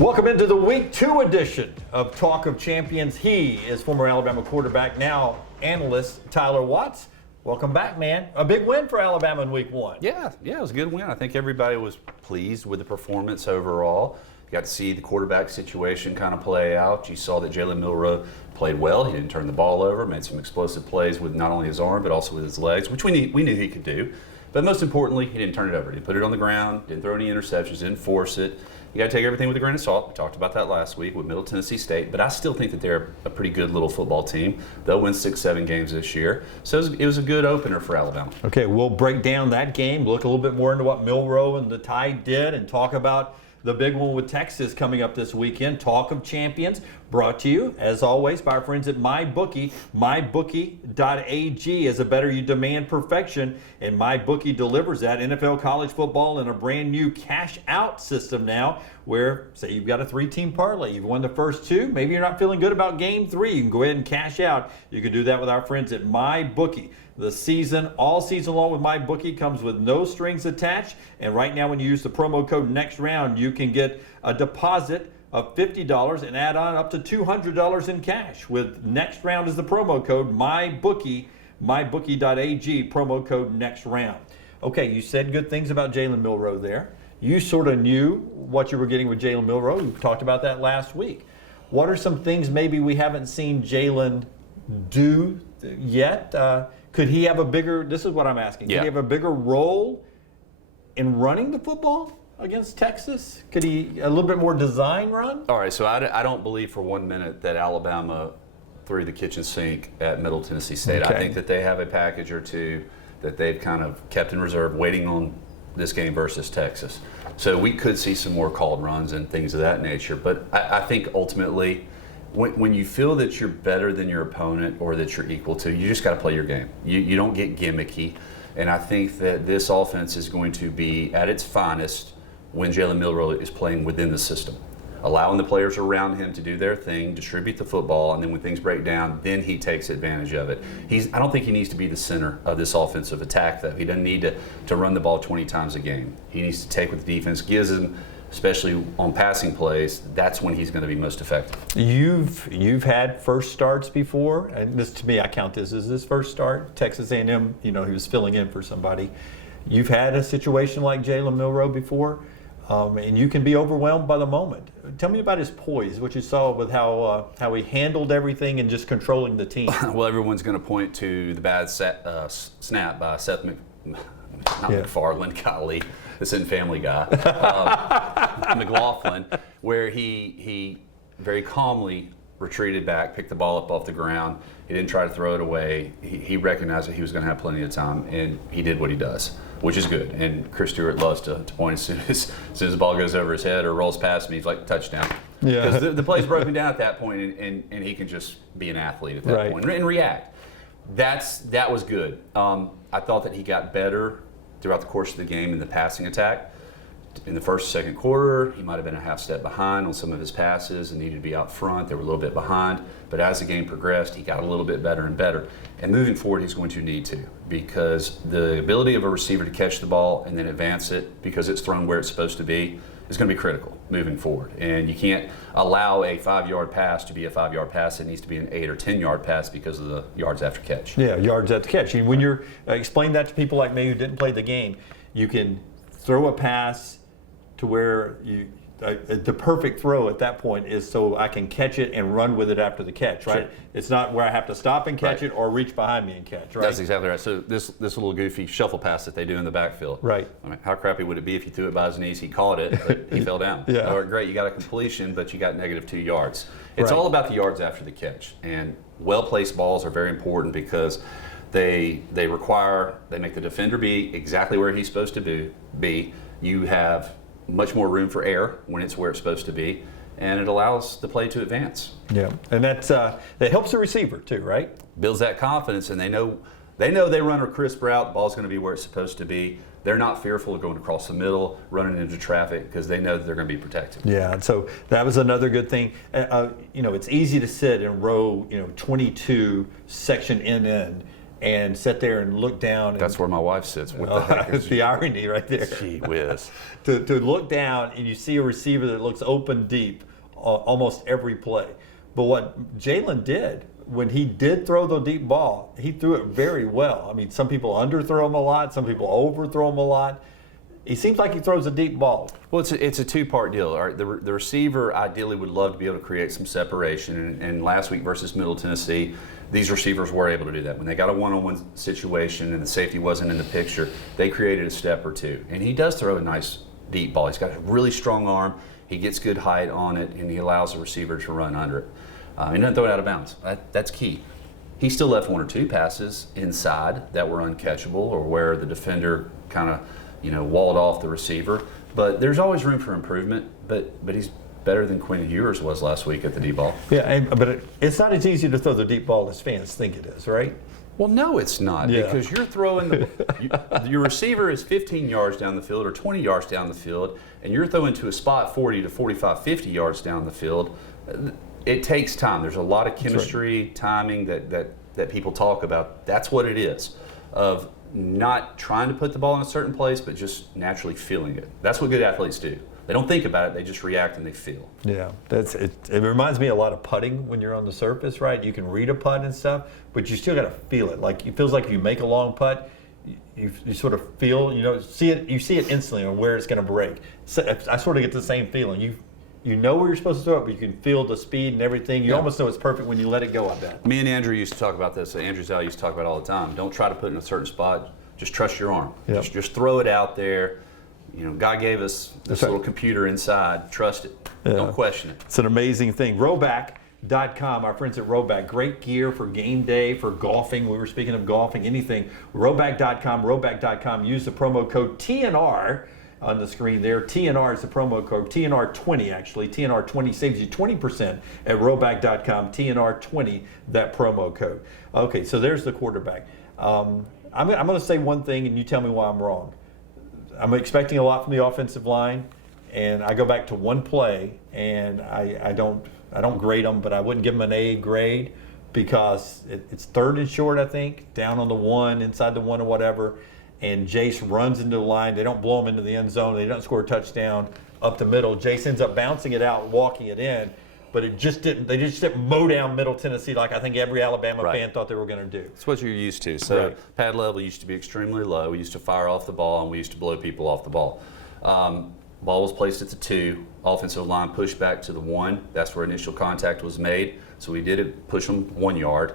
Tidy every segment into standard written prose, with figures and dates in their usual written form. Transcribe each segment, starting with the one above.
Welcome into the Week 2 edition of Talk of Champions. He is former Alabama quarterback, now analyst, Tyler Watts. Welcome back, man. A big win for Alabama in Week 1. Yeah, it was a good win. I think everybody was pleased with the performance overall. You got to see the quarterback situation kind of play out. You saw that Jalen Milroe played well. He didn't turn the ball over, made some explosive plays with not only his arm but also with his legs, which we knew he could do. But most importantly, he didn't turn it over. He didn't put it on the ground, didn't throw any interceptions, didn't force it. You got to take everything with a grain of salt. We talked about that last week with Middle Tennessee State, but I still think that they're a pretty good little football team. They'll win 6-7 games this year. So it was a good opener for Alabama. Okay, we'll break down that game, look a little bit more into what Milroe and the Tide did, and talk about the big one with Texas coming up this weekend. Talk of Champions, brought to you, as always, by our friends at MyBookie. MyBookie.ag is a better you demand perfection, and MyBookie delivers that. NFL, college football, and a brand new cash-out system now where, say you've got a 3-team parlay. You've won the first 2. Maybe you're not feeling good about game 3. You can go ahead and cash out. You can do that with our friends at MyBookie. The season, all season long with MyBookie, comes with no strings attached. And right now, when you use the promo code NEXTROUND, you can get a deposit of $50 and add on up to $200 in cash. With Next Round as the promo code, MyBookie, MyBookie.ag, promo code NEXTROUND. Okay, you said good things about Jalen Milroe there. You sort of knew what you were getting with Jalen Milroe. We talked about that last week. What are some things maybe we haven't seen Jalen do yet? Could he have a bigger, this is what I'm asking, could he have a bigger role in running the football against Texas? Could he, a little bit more design run? All right, so I don't believe for 1 minute that Alabama threw the kitchen sink at Middle Tennessee State. Okay. I think that they have a package or two that they've kind of kept in reserve waiting on this game versus Texas. So we could see some more called runs and things of that nature. But I think ultimately, when you feel that you're better than your opponent or that you're equal to, you just got to play your game. You don't get gimmicky. And I think that this offense is going to be at its finest when Jalen Milroe is playing within the system, allowing the players around him to do their thing, distribute the football, and then when things break down, then he takes advantage of it. I don't think he needs to be the center of this offensive attack, though. He doesn't need to run the ball 20 times a game. He needs to take what the defense gives him, especially on passing plays. That's when he's going to be most effective. You've had first starts before, and this, to me, I count this as his first start. Texas A&M, he was filling in for somebody. You've had a situation like Jalen Milroe before, and you can be overwhelmed by the moment. Tell me about his poise, what you saw with how he handled everything and just controlling the team. Well, everyone's going to point to the bad snap by Seth MacFarlane, golly. This isn't Family Guy. McLaughlin, where he very calmly retreated back, picked the ball up off the ground. He didn't try to throw it away. He recognized that he was going to have plenty of time, and he did what he does, which is good. And Chris Stewart loves to point as soon as the ball goes over his head or rolls past me, he's like, touchdown. Yeah. Because the play's broken down at that point, and he can just be an athlete at that point and react. That was good. I thought that he got better throughout the course of the game in the passing attack. In the first, second quarter, he might have been a half step behind on some of his passes and needed to be out front. They were a little bit behind. But as the game progressed, he got a little bit better and better. And moving forward, he's going to need to, because the ability of a receiver to catch the ball and then advance it because it's thrown where it's supposed to be is going to be critical moving forward. And you can't allow a 5-yard pass to be a 5-yard pass. It needs to be an 8 or 10-yard pass because of the yards after catch. Yeah, yards after catch. And when you're explain that to people like me who didn't play the game, you can throw a pass to where the perfect throw at that point is so I can catch it and run with it after the catch, right? Sure. It's not where I have to stop and catch it or reach behind me and catch, right? That's exactly right. So this little goofy shuffle pass that they do in the backfield. Right. I mean, how crappy would it be if you threw it by his knees, he caught it, but he fell down? Yeah. Or great, you got a completion, but you got -2 yards. It's all about the yards after the catch. And well-placed balls are very important because they make the defender be exactly where he's supposed to be. You have much more room for error when it's where it's supposed to be, and it allows the play to advance. Yeah, and that helps the receiver too, right? Builds that confidence, and they know they run a crisp route, the ball's going to be where it's supposed to be. They're not fearful of going across the middle, running into traffic, because they know that they're going to be protected. Yeah, and so that was another good thing. It's easy to sit in row 22, section NN, and sit there and look down. That's where my wife sits. What the heck It's is the irony right there. Gee whiz. To look down and you see a receiver that looks open deep almost every play. But what Jalen did, when he did throw the deep ball, he threw it very well. I mean, some people underthrow him a lot, some people overthrow him a lot. He seems like he throws a deep ball. Well, it's a two-part deal. All right, the receiver ideally would love to be able to create some separation. And last week versus Middle Tennessee, these receivers were able to do that. When they got a one-on-one situation and the safety wasn't in the picture, they created a step or two. And he does throw a nice deep ball. He's got a really strong arm. He gets good height on it, and he allows the receiver to run under it. He doesn't throw it out of bounds. That's key. He still left one or two passes inside that were uncatchable or where the defender kind of walled off the receiver. But there's always room for improvement. But he's better than Quinn Ewers was last week at the deep ball. Yeah, but it's not as easy to throw the deep ball as fans think it is, right? Well, no, it's not, because you're throwing your receiver is 15 yards down the field or 20 yards down the field, and you're throwing to a spot 40 to 45, 50 yards down the field. It takes time. There's a lot of chemistry, timing that people talk about. That's what it is, of not trying to put the ball in a certain place, but just naturally feeling it. That's what good athletes do. They don't think about it, they just react and they feel. Yeah, it reminds me a lot of putting when you're on the surface, right? You can read a putt and stuff, but you still got to feel it. Like, it feels like if you make a long putt, you sort of feel, you see it instantly on where it's going to break. So I sort of get the same feeling. You know where you're supposed to throw it, but you can feel the speed and everything. You almost know it's perfect when you let it go, I bet. Me and Andrew used to talk about this. Andrew Zell used to talk about it all the time. Don't try to put it in a certain spot. Just trust your arm. Yep. Just throw it out there. God gave us this little computer inside. Trust it. Yeah. Don't question it. It's an amazing thing. Rowback.com, our friends at Rowback. Great gear for game day, for golfing. We were speaking of golfing, anything. Rowback.com. Use the promo code TNR on the screen there. TNR is the promo code. TNR20, actually. TNR20 saves you 20% at Rowback.com. TNR20, that promo code. Okay, so there's the quarterback. I'm going to say one thing, and you tell me why I'm wrong. I'm expecting a lot from the offensive line, and I go back to one play, and I don't grade them, but I wouldn't give them an A grade because it's third and short, I think, down on the one, inside the one or whatever, and Jace runs into the line. They don't blow him into the end zone. They don't score a touchdown up the middle. Jace ends up bouncing it out, walking it in, but they just didn't mow down Middle Tennessee like I think every Alabama fan thought they were going to do. It's what you're used to. So pad level used to be extremely low. We used to fire off the ball, and we used to blow people off the ball. Ball was placed at the 2. Offensive line pushed back to the 1. That's where initial contact was made. So we did it, push them 1 yard.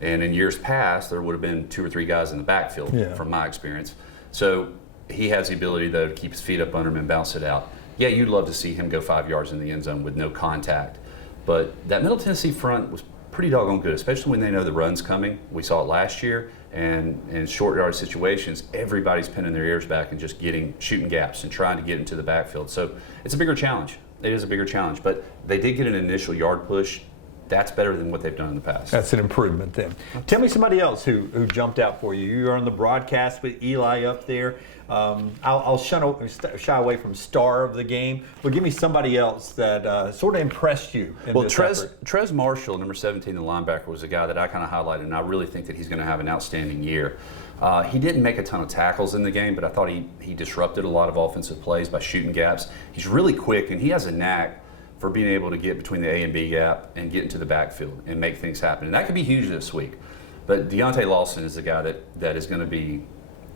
And in years past, there would have been 2 or 3 guys in the backfield, from my experience. So he has the ability, though, to keep his feet up under him and bounce it out. Yeah, you'd love to see him go 5 yards in the end zone with no contact. But that Middle Tennessee front was pretty doggone good, especially when they know the run's coming. We saw it last year, and in short yard situations, everybody's pinning their ears back and just shooting gaps and trying to get into the backfield. So it's a bigger challenge. It is a bigger challenge, but they did get an initial yard push. That's better than what they've done in the past. That's an improvement then. Tell me somebody else who jumped out for you. You were on the broadcast with Eli up there. I'll shy away from star of the game, but give me somebody else that sort of impressed you in this effort. Trez Marshall, number 17, the linebacker, was a guy that I kind of highlighted, and I really think that he's going to have an outstanding year. He didn't make a ton of tackles in the game, but I thought he disrupted a lot of offensive plays by shooting gaps. He's really quick, and he has a knack for being able to get between the A and B gap and get into the backfield and make things happen. And that could be huge this week. But Deontay Lawson is the guy that is going to be,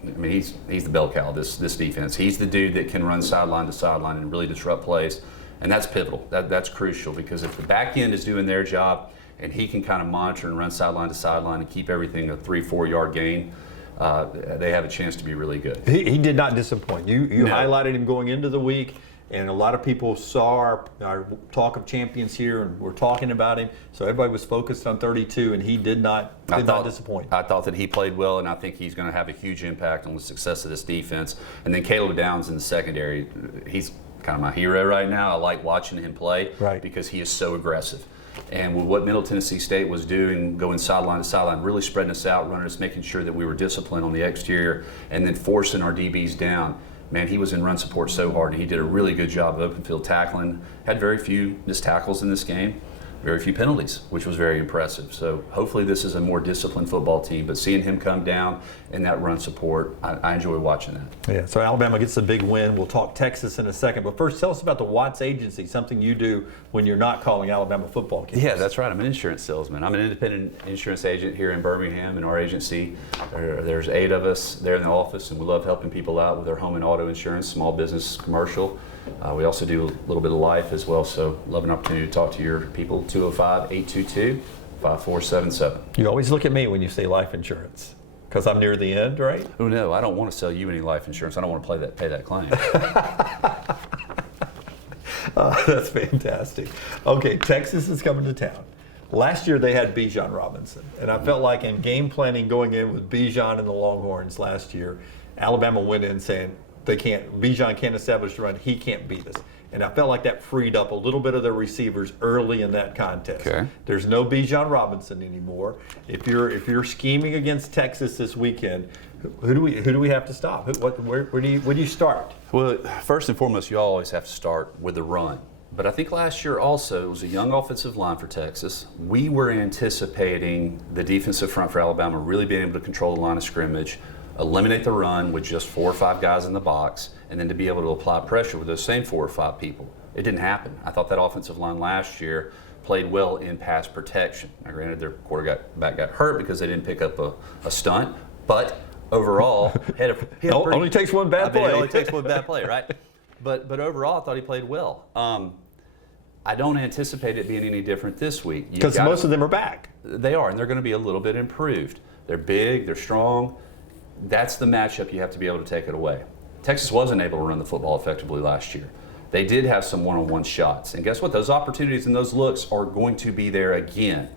I mean, he's the bell cow of this defense. He's the dude that can run sideline to sideline and really disrupt plays. And that's pivotal. That's crucial, because if the back end is doing their job and he can kind of monitor and run sideline to sideline and keep everything a 3-4 yard gain, they have a chance to be really good. He did not disappoint. You highlighted him going into the week. And a lot of people saw our talk of champions here, and we're talking about him. So everybody was focused on 32, and he did not disappoint. I thought that he played well, and I think he's going to have a huge impact on the success of this defense. And then Caleb Downs in the secondary, he's kind of my hero right now. I like watching him play because he is so aggressive. And with what Middle Tennessee State was doing, going sideline to sideline, really spreading us out, running us, making sure that we were disciplined on the exterior, and then forcing our DBs down. Man, he was in run support so hard, and he did a really good job of open field tackling. Had very few missed tackles in this game. very few penalties, which was very impressive. So hopefully this is a more disciplined football team, but seeing him come down in that run support, I enjoy watching that. Yeah, so Alabama gets a big win. We'll talk Texas in a second, but first tell us about the Watts Agency, something you do when you're not calling Alabama football games. Yeah, that's right. I'm an insurance salesman. I'm an independent insurance agent here in Birmingham. In our agency, there's 8 of us there in the office, and we love helping people out with their home and auto insurance, small business, commercial. We also do a little bit of life as well, so love an opportunity to talk to your people. 205-822-5477. You always look at me when you say life insurance, because I'm near the end, right? Oh no, I don't want to sell you any life insurance. I don't want to pay that claim. That's fantastic. Okay, Texas is coming to town. Last year they had Bijan Robinson, and I felt like in game planning going in with Bijan and the Longhorns last year, Alabama went in saying Bijan can't establish the run, he can't beat us. And I felt like that freed up a little bit of their receivers early in that contest. Okay. There's no Bijan Robinson anymore. If you're scheming against Texas this weekend, who do we have to stop? Where do you start? Well, first and foremost, you always have to start with the run. But I think last year also, it was a young offensive line for Texas. We were anticipating the defensive front for Alabama really being able to control the line of scrimmage, eliminate the run with just 4 or 5 guys in the box, and then to be able to apply pressure with those same 4 or 5 people. It didn't happen. I thought that offensive line last year played well in pass protection. Now, granted, their quarterback got hurt because they didn't pick up a stunt, but overall, only takes one bad play. It only takes one bad play, right? But overall, I thought he played well. I don't anticipate it being any different this week. Because most of them are back. They are, and they're going to be a little bit improved. They're big, they're strong. That's the matchup you have to be able to take it away. Texas wasn't able to run the football effectively last year. They did have some one-on-one shots. And guess what? Those opportunities and those looks are going to be there again.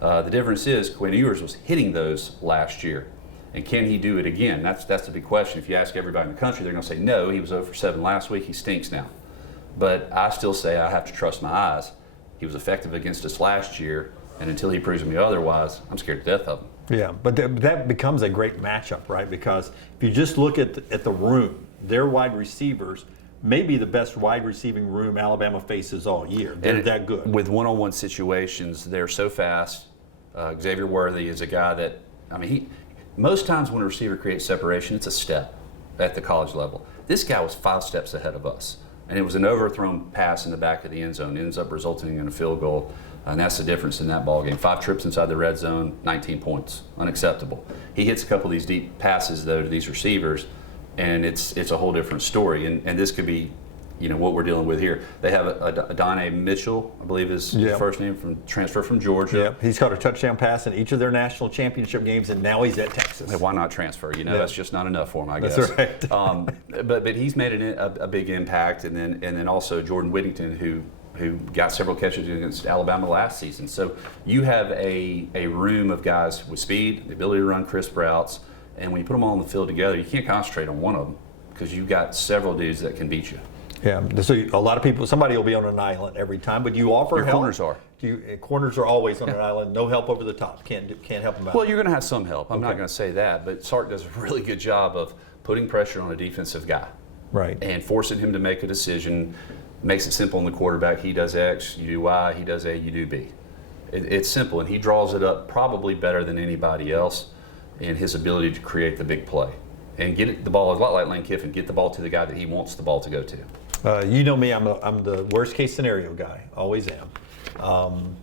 The difference is Quinn Ewers was hitting those last year. And can he do it again? That's the big question. If you ask everybody in the country, they're going to say no. He was 0 for 7 last week. He stinks now. But I still say I have to trust my eyes. He was effective against us last year, and until he proves me otherwise, I'm scared to death of him. Yeah, but that becomes a great matchup, right? Because if you just look at the room, their wide receivers may be the best wide receiving room Alabama faces all year. They're that good. With one-on-one situations, they're so fast. Xavier Worthy is a guy that, most times when a receiver creates separation, it's a step at the college level. This guy was 5 steps ahead of us. And it was an overthrown pass in the back of the end zone. It ends up resulting in a field goal. And that's the difference in that ball game. 5 trips inside the red zone, 19 points. Unacceptable. He hits a couple of these deep passes, though, to these receivers, and it's a whole different story. And this could be, what we're dealing with here. They have Adonai Mitchell, I believe is his first name, transfer from Georgia. Yeah, he's caught a touchdown pass in each of their national championship games, and now he's at Texas. Why not transfer? That's just not enough for him, I guess. That's right. But he's made a big impact, and then also Jordan Whittington, who got several catches against Alabama last season. So you have a room of guys with speed, the ability to run crisp routes, and when you put them all on the field together, you can't concentrate on one of them because you've got several dudes that can beat you. Yeah, so a lot of people, somebody will be on an island every time, but you offer Your help. corners are. Corners are always on an island, no help over the top, can't help them out. Well, you're going to have some help. I'm not going to say that, but Sark does a really good job of putting pressure on a defensive guy. Right. And forcing him to make a decision. Makes it simple on the quarterback. He does X, you do Y, he does A, you do B. It's simple, and he draws it up probably better than anybody else in his ability to create the big play. And get the ball, a lot like Lane Kiffin, get the ball to the guy that he wants the ball to go to. You know me, I'm the worst case scenario guy, always am.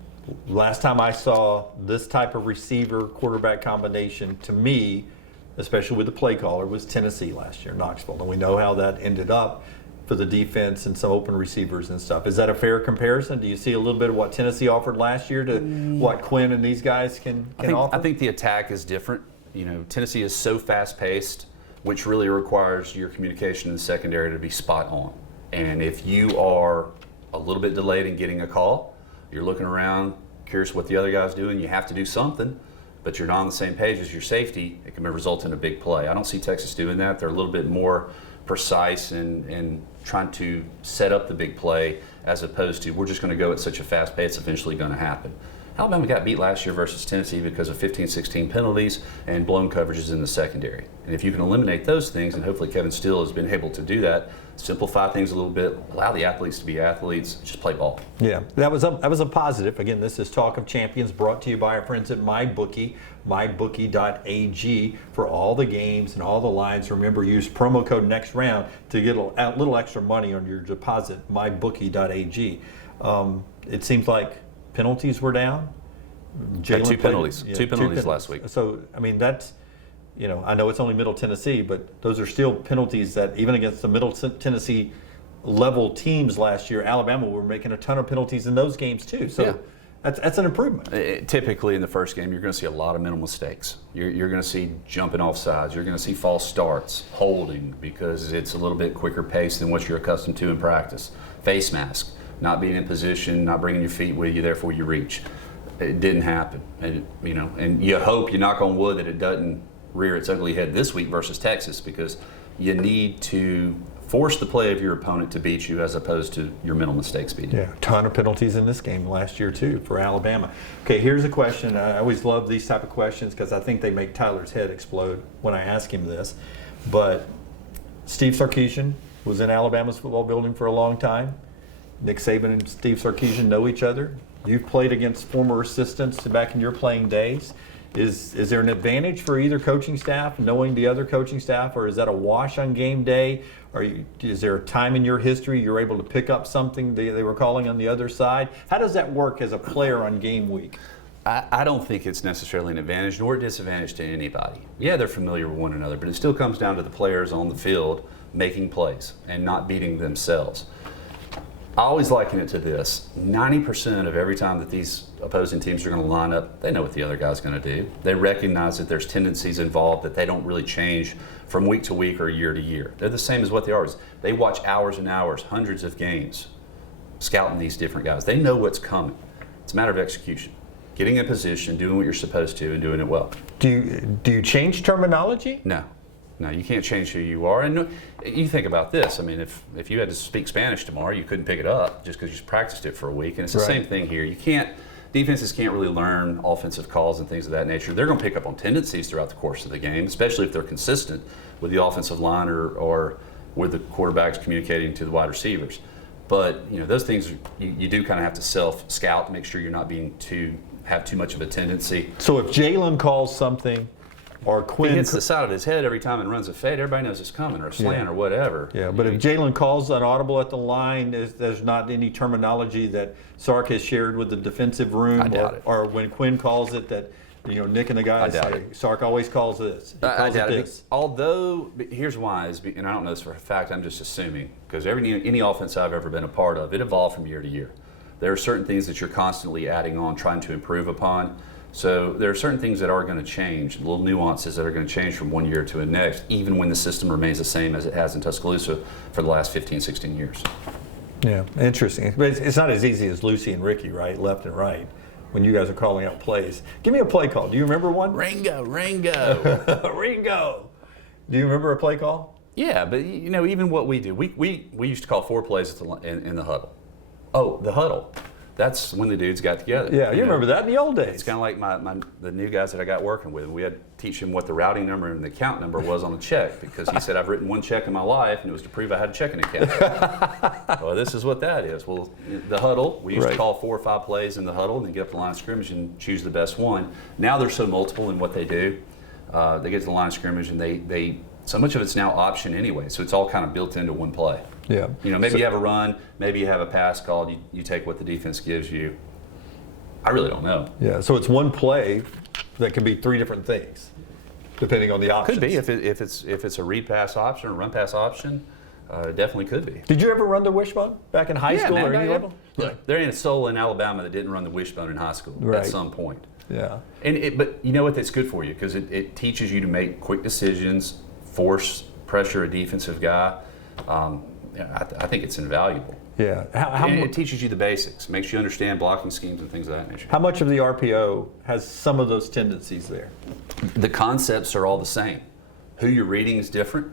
Last time I saw this type of receiver quarterback combination, to me, especially with the play caller, was Tennessee last year, Knoxville. And we know how that ended up for the defense and some open receivers and stuff. Is that a fair comparison? Do you see a little bit of what Tennessee offered last year to what Quinn and these guys can offer? I think the attack is different. Tennessee is so fast-paced, which really requires your communication in the secondary to be spot on. And if you are a little bit delayed in getting a call, you're looking around, curious what the other guy's doing, you have to do something, but you're not on the same page as your safety, it can result in a big play. I don't see Texas doing that. They're a little bit more precise and trying to set up the big play as opposed to we're just going to go at such a fast pace, it's eventually going to happen. Alabama got beat last year versus Tennessee because of 15, 16 penalties and blown coverages in the secondary. And if you can eliminate those things, and hopefully Kevin Steele has been able to do that, simplify things a little bit, allow the athletes to be athletes, just play ball. Yeah, that was a positive. Again, this is Talk of Champions brought to you by our friends at MyBookie, mybookie.ag for all the games and all the lines. Remember, use promo code NEXTROUND to get a little extra money on your deposit, mybookie.ag. It seems like penalties were down. Had two played- penalties. yeah, two penalties last week. So, I mean, that's, I know it's only Middle Tennessee, but those are still penalties that even against the Middle Tennessee level teams last year, Alabama were making a ton of penalties in those games too. So Yeah. that's an improvement. Typically in the first game, you're going to see a lot of minimal mistakes. You're going to see jumping off sides. You're going to see false starts, holding, because it's a little bit quicker pace than what you're accustomed to in practice. Face mask, not being in position, not bringing your feet with you, therefore you reach. It didn't happen. And, and you hope, you knock on wood, that it doesn't rear its ugly head this week versus Texas, because you need to force the play of your opponent to beat you as opposed to your mental mistakes beating you. Yeah, a ton of penalties in this game last year too for Alabama. Okay, here's a question. I always love these type of questions because I think they make Tyler's head explode when I ask him this. But Steve Sarkisian was in Alabama's football building for a long time. Nick Saban and Steve Sarkisian know each other. You've played against former assistants back in your playing days. Is there an advantage for either coaching staff knowing the other coaching staff, or is that a wash on game day? Is there a time in your history you're able to pick up something they were calling on the other side? How does that work as a player on game week? I don't think it's necessarily an advantage nor a disadvantage to anybody. Yeah, they're familiar with one another, but it still comes down to the players on the field making plays and not beating themselves. I always liken it to this. 90% of every time that these opposing teams are going to line up, they know what the other guy's going to do. They recognize that there's tendencies involved that they don't really change from week to week or year to year. They're the same as what they are. They watch hours and hours, hundreds of games, scouting these different guys. They know what's coming. It's a matter of execution. Getting in position, doing what you're supposed to, and doing it well. Do you change terminology? No, you can't change who you are. And you think about this. I mean, if you had to speak Spanish tomorrow, you couldn't pick it up just because you practiced it for a week. And it's the same thing here. Defenses can't really learn offensive calls and things of that nature. They're going to pick up on tendencies throughout the course of the game, especially if they're consistent with the offensive line or with the quarterbacks communicating to the wide receivers. But those things you do kind of have to self-scout to make sure you're not have too much of a tendency. So if Jalen calls something, or Quinn he hits the side of his head every time and runs a fade, everybody knows it's coming, or a slant, or whatever. Yeah, but if Jalen calls an audible at the line, there's not any terminology that Sark has shared with the defensive room, I doubt it. Or when Quinn calls it that Nick and the guys say, Sark always calls this. He calls it this. Although, here's why, and I don't know this for a fact, I'm just assuming, because any offense I've ever been a part of, it evolved from year to year. There are certain things that you're constantly adding on, trying to improve upon. So there are certain things that are going to change, little nuances that are going to change from one year to the next, even when the system remains the same as it has in Tuscaloosa for the last 15, 16 years. Yeah, interesting. But it's not as easy as Lucy and Ricky, right? Left and right, when you guys are calling out plays. Give me a play call. Do you remember one? Ringo. Ringo. Do you remember a play call? Yeah, but even what we do, we used to call 4 plays in the huddle. Oh, the huddle. That's when the dudes got together. Yeah, you remember that in the old days. It's kind of like the new guys that I got working with. We had to teach them what the routing number and the account number was on the check, because he said, I've written one check in my life, and it was to prove I had a checking account. Well, this is what that is. Well, the huddle, we used to call 4 or 5 plays in the huddle, and then get up to the line of scrimmage and choose the best one. Now they're so multiple in what they do. They get to the line of scrimmage, and they so much of it's now option anyway, so it's all kind of built into one play. Yeah. Maybe you have a run, maybe you have a pass called, you take what the defense gives you. I really don't know. Yeah, so it's one play that can be 3 different things, depending on the options. Could be if it's a read pass option or run pass option. It definitely could be. Did you ever run the wishbone back in high school or any level? Look, there ain't a soul in Alabama that didn't run the wishbone in high school at some point. Yeah. But you know what? That's good for you, because it teaches you to make quick decisions, force pressure a defensive guy. I think it's invaluable. Yeah. It teaches you the basics, makes you understand blocking schemes and things of that nature. How much of the RPO has some of those tendencies there? The concepts are all the same. Who you're reading is different.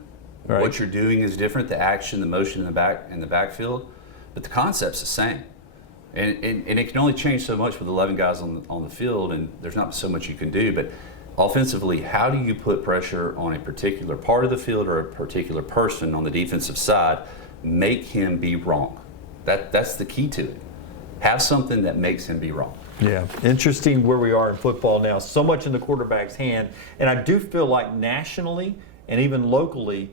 Right. What you're doing is different. The action, the motion in the backfield, but the concept's the same. And it can only change so much with 11 guys on the field, and there's not so much you can do. But offensively, how do you put pressure on a particular part of the field or a particular person on the defensive side, make him be wrong? That's the key to it. Have something that makes him be wrong. Yeah, interesting where we are in football now. So much in the quarterback's hand. And I do feel like nationally and even locally,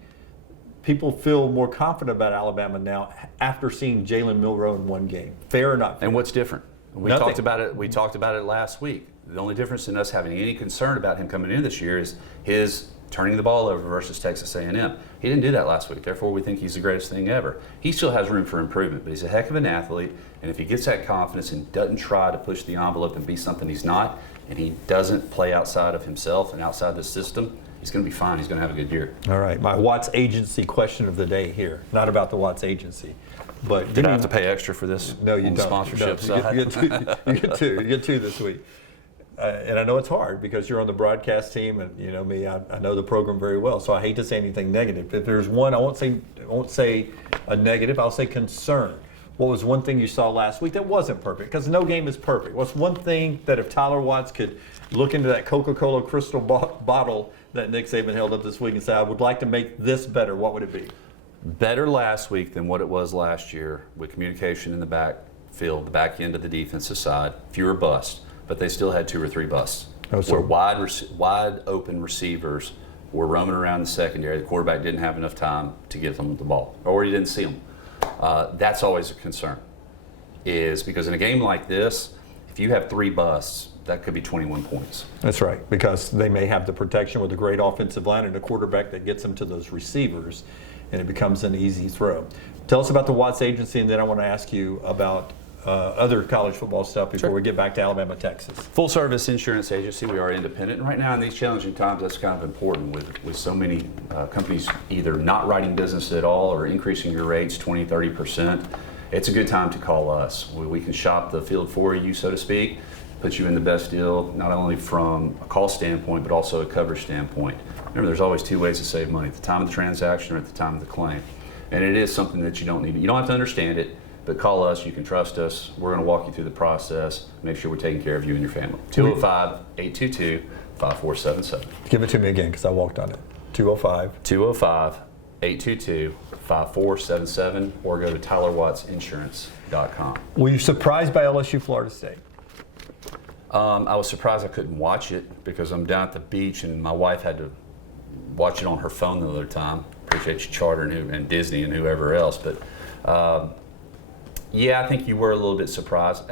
people feel more confident about Alabama now after seeing Jalen Milroe in one game. Fair or not fair? And what's different? We Nothing. talked about it last week. The only difference in us having any concern about him coming in this year is his turning the ball over versus Texas A&M. He didn't do that last week. Therefore, we think he's the greatest thing ever. He still has room for improvement, but he's a heck of an athlete. And if he gets that confidence and doesn't try to push the envelope and be something he's not, and he doesn't play outside of himself and outside the system, he's going to be fine. He's going to have a good year. All right, my Watts Agency question of the day here. Not about the Watts Agency, but Did I have to pay extra for this? No, you on the don't. Sponsorship side. You get two this week. And I know it's hard because you're on the broadcast team, and you know me. I know the program very well, so I hate to say anything negative. If there's one, I won't say a negative. I'll say concern. What was one thing you saw last week that wasn't perfect? Because no game is perfect. What's one thing that if Tyler Watts could look into that Coca-Cola crystal bottle that Nick Saban held up this week and say, I would like to make this better, what would it be? Better last week than what it was last year with communication in the backfield, the back end of the defensive side, fewer busts, but they still had 2 or 3 busts. Oh, so where wide open receivers were roaming around the secondary. The quarterback didn't have enough time to get them the ball, or he didn't see them. That's always a concern, is because in a game like this, if you have 3 busts, that could be 21 points. That's right, because they may have the protection with a great offensive line and a quarterback that gets them to those receivers, and it becomes an easy throw. Tell us about the Watts Agency, and then I want to ask you about other college football stuff before we get back to Alabama, Texas. Full service insurance agency. We are independent. And right now in these challenging times, that's kind of important with so many companies either not writing business at all or increasing your rates 20, 30%. It's a good time to call us. We can shop the field for you, so to speak, put you in the best deal, not only from a call standpoint, but also a coverage standpoint. Remember, there's always 2 ways to save money, at the time of the transaction or at the time of the claim. And it is something that you don't need. You don't have to understand it, but call us. You can trust us. We're going to walk you through the process, make sure we're taking care of you and your family. 205-822-5477. Give it to me again because I walked on it. 205. 205-822-5477, or go to TylerWattsInsurance.com. Were you surprised by LSU Florida State? I was surprised I couldn't watch it because I'm down at the beach and my wife had to watch it on her phone the other time. Appreciate you, Charter and Disney and whoever else. But yeah, I think you were a little bit surprised.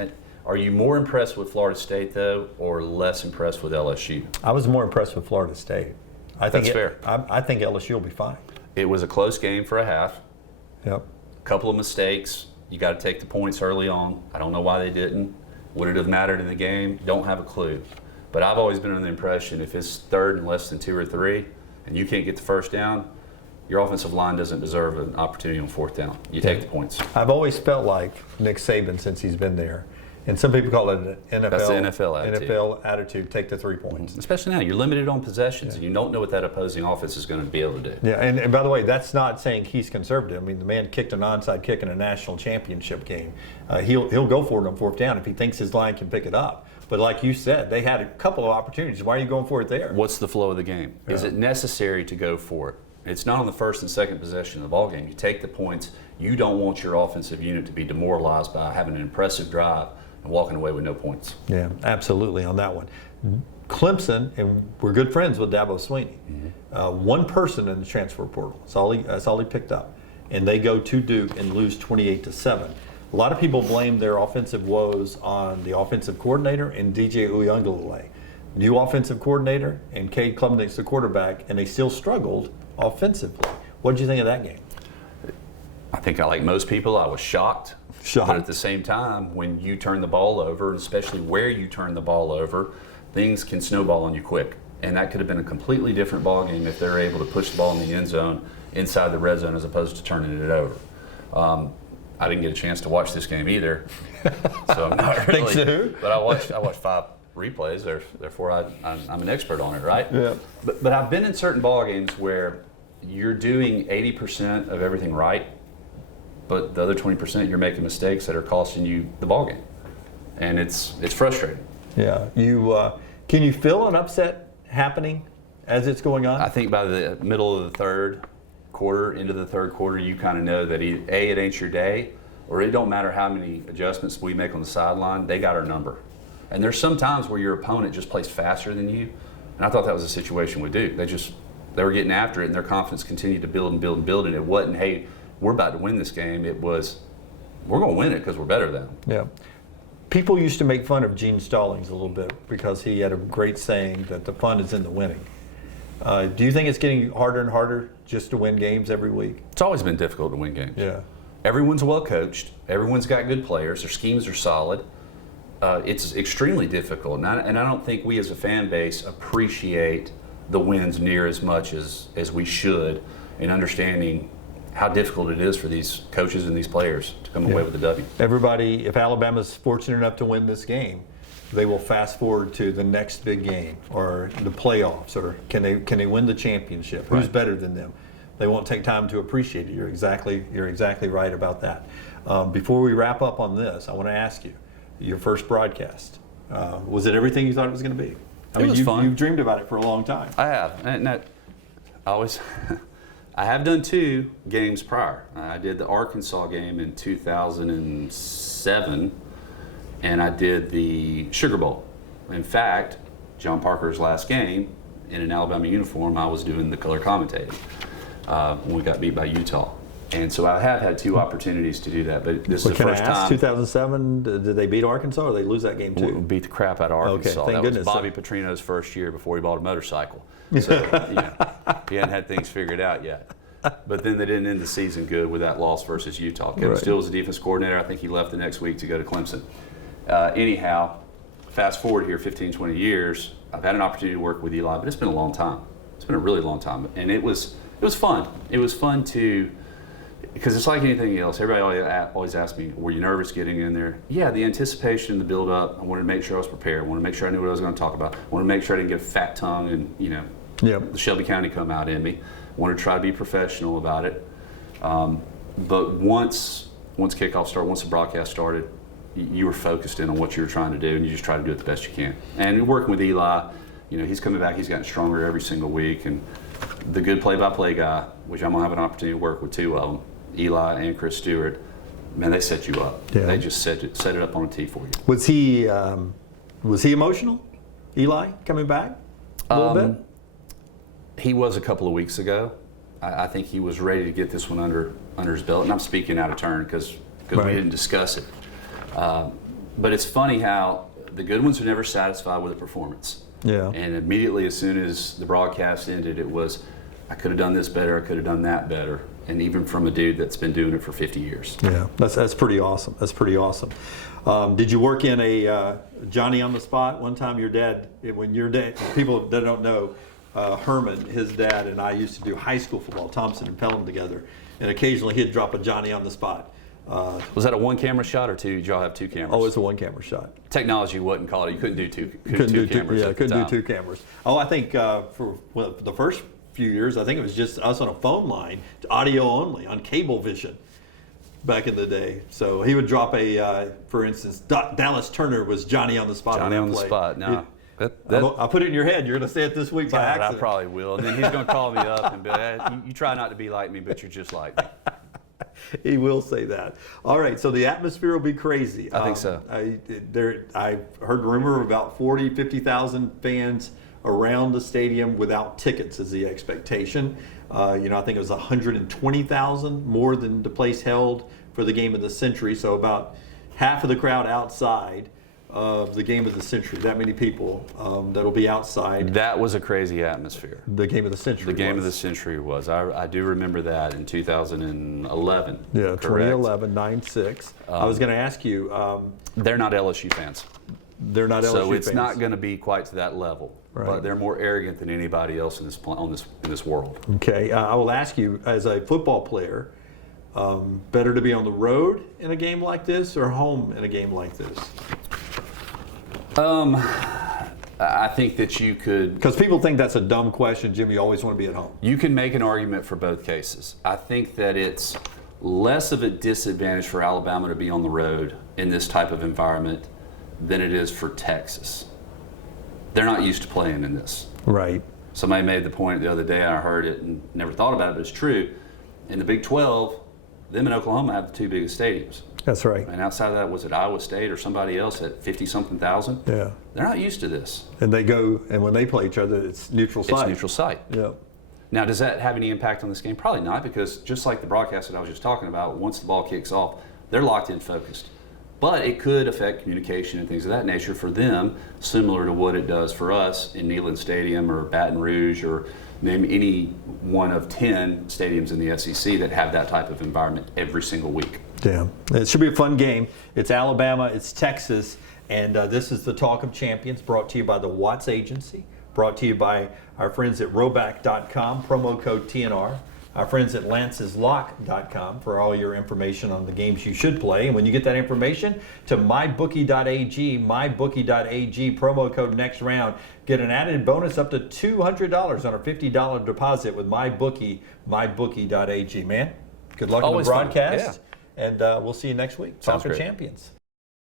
Are you more impressed with Florida State, though, or less impressed with LSU? I was more impressed with Florida State. That's fair. I think LSU will be fine. It was a close game for a half. Yep. A couple of mistakes. You got to take the points early on. I don't know why they didn't. Would it have mattered in the game? Don't have a clue. But I've always been under the impression if it's third and less than 2 or 3 and you can't get the first down, your offensive line doesn't deserve an opportunity on 4th down. You take the points. I've always felt like Nick Saban since he's been there, and some people call it an NFL, That's the NFL attitude. NFL attitude, take the 3 points. Especially now, you're limited on possessions, and you don't know what that opposing offense is going to be able to do. Yeah, and by the way, that's not saying he's conservative. I mean, the man kicked an onside kick in a national championship game. He'll go for it on 4th down if he thinks his line can pick it up. But like you said, they had a couple of opportunities. Why are you going for it there? What's the flow of the game? Yeah. Is it necessary to go for it? It's not on the first and second possession of the ball game. You take the points. You don't want your offensive unit to be demoralized by having an impressive drive and walking away with no points. Yeah, absolutely on that one. Clemson, and we're good friends with Dabo Swinney. Mm-hmm. One person in the transfer portal. That's all he picked up. And they go to Duke and lose 28-7. A lot of people blame their offensive woes on the offensive coordinator and DJ Uiagalelei. New offensive coordinator and Cade Klubnik's the quarterback, and they still struggled offensively. What did you think of that game? I think, like most people, I was shocked. But at the same time, when you turn the ball over, and especially where you turn the ball over, things can snowball on you quick. And that could have been a completely different ball game if they're able to push the ball in the end zone inside the red zone as opposed to turning it over. I didn't get a chance to watch this game either, so I'm not really. So. But I watched 5 replays, therefore I'm an expert on it, right? Yeah. But I've been in certain ball games where you're doing 80% of everything right, but the other 20% you're making mistakes that are costing you the ball game, and it's frustrating. Yeah, can you feel an upset happening as it's going on? I think by the middle of the third quarter, into the third quarter, you kind of know that it ain't your day, or it don't matter how many adjustments we make on the sideline, they got our number. And there's some times where your opponent just plays faster than you, and I thought that was a situation with Duke. They were getting after it, and their confidence continued to build and build and build, and it wasn't, hey, we're about to win this game. It was, we're going to win it because we're better than them. Yeah. People used to make fun of Gene Stallings a little bit because he had a great saying that the fun is in the winning. Do you think it's getting harder and harder just to win games every week? It's always been difficult to win games. Yeah. Everyone's well coached. Everyone's got good players. Their schemes are solid. It's extremely difficult, and I don't think we as a fan base appreciate the wins near as much as we should in understanding how difficult it is for these coaches and these players to come away with a W. Everybody, if Alabama's fortunate enough to win this game, they will fast forward to the next big game or the playoffs, or can they win the championship? Who's better than them? They won't take time to appreciate it. You're exactly right about that. Before we wrap up on this, I want to ask you, your first broadcast, was it everything you thought it was going to be? It was fun. You've dreamed about it for a long time. I have, and I always. I have done 2 games prior. I did the Arkansas game in 2007, and I did the Sugar Bowl. In fact, John Parker's last game, in an Alabama uniform, I was doing the color commentating when we got beat by Utah. And so I have had 2 opportunities to do that, but this is the first time. 2007, did they beat Arkansas or did they lose that game too? We beat the crap out of Arkansas. Okay, thank that goodness. was Bobby Petrino's first year before he bought a motorcycle. So, he hadn't had things figured out yet. But then they didn't end the season good with that loss versus Utah. Kevin Steele was the defense coordinator. I think he left the next week to go to Clemson. Anyhow, fast forward here 15, 20 years, I've had an opportunity to work with Eli, but it's been a long time. It's been a really long time. And it was fun. It was fun to, because it's like anything else. Everybody always asks me, were you nervous getting in there? Yeah, the anticipation, the build-up. I wanted to make sure I was prepared. I wanted to make sure I knew what I was going to talk about. I wanted to make sure I didn't get a fat tongue and, the Shelby County come out in me. I wanted to try to be professional about it. But once kickoff started, once the broadcast started, you were focused in on what you were trying to do, and you just try to do it the best you can. And working with Eli, he's coming back. He's gotten stronger every single week. And the good play-by-play guy, which I'm going to have an opportunity to work with 2 of them, Eli and Chris Stewart, man, they set you up. Yeah. They just set it up on a tee for you. Was he emotional, Eli, coming back a little bit? He was a couple of weeks ago. I think he was ready to get this one under his belt, and I'm speaking out of turn because we didn't discuss it. But it's funny how the good ones are never satisfied with a performance. Yeah. And immediately, as soon as the broadcast ended, it was, I could have done this better, I could have done that better. And even from a dude that's been doing it for 50 years. Yeah, that's pretty awesome. That's pretty awesome. Did you work in a Johnny on the spot one time? When your dad, people that don't know, Herman, his dad, and I used to do high school football, Thompson and Pelham together, and occasionally he'd drop a Johnny on the spot. Was that a 1-camera shot or 2? Did y'all have 2 cameras? Oh, it's a 1-camera shot. Technology wasn't called it. You couldn't do two cameras. Couldn't do 2 cameras. Oh, I think for the first few years, I think it was just us on a phone line, audio only, on Cablevision back in the day. So he would drop for instance, Dallas Turner was Johnny on the spot. Johnny on the spot. No. I'll put it in your head. You're going to say it this week by accident. I probably will. And then he's going to call me up and be like, you try not to be like me, but you're just like me. He will say that. All right, so the atmosphere will be crazy. I think so. I heard a rumor of about 40, 50,000 fans around the stadium without tickets is the expectation. I think it was 120,000 more than the place held for the game of the century. So about half of the crowd outside of the game of the century. That many people that'll be outside. That was a crazy atmosphere. The game of the century. The game of the century was. I do remember that in 2011. Yeah, correct? 2011, 9-6. I was going to ask you. They're not LSU fans. They're not LSU fans. So it's not going to be quite to that level. Right. But they're more arrogant than anybody else in this world. Okay, I will ask you, as a football player, better to be on the road in a game like this or home in a game like this? I think that you could... Because people think that's a dumb question, Jim. You always want to be at home. You can make an argument for both cases. I think that it's less of a disadvantage for Alabama to be on the road in this type of environment than it is for Texas. They're not used to playing in this. Right. Somebody made the point the other day, and I heard it and never thought about it, but it's true. In the Big 12, them and Oklahoma have the two biggest stadiums. That's right. And outside of that, was it Iowa State or somebody else at 50-something thousand? Yeah. They're not used to this. And they go, and when they play each other, it's neutral site. It's neutral site. Yeah. Now, does that have any impact on this game? Probably not, because just like the broadcast that I was just talking about, once the ball kicks off, they're locked in, focused. But it could affect communication and things of that nature for them, similar to what it does for us in Neyland Stadium or Baton Rouge, or name any one of 10 stadiums in the SEC that have that type of environment every single week. Yeah, it should be a fun game. It's Alabama, it's Texas, and this is the Talk of Champions, brought to you by the Watts Agency, brought to you by our friends at Roback.com, promo code TNR, our friends at LancesLock.com for all your information on the games you should play. And when you get that information to mybookie.ag, promo code next round, get an added bonus up to $200 on a $50 deposit with mybookie.ag. Man, good luck on the Always fun. broadcast. Yeah. And we'll see you next week. Sounds Talk of great. Champions.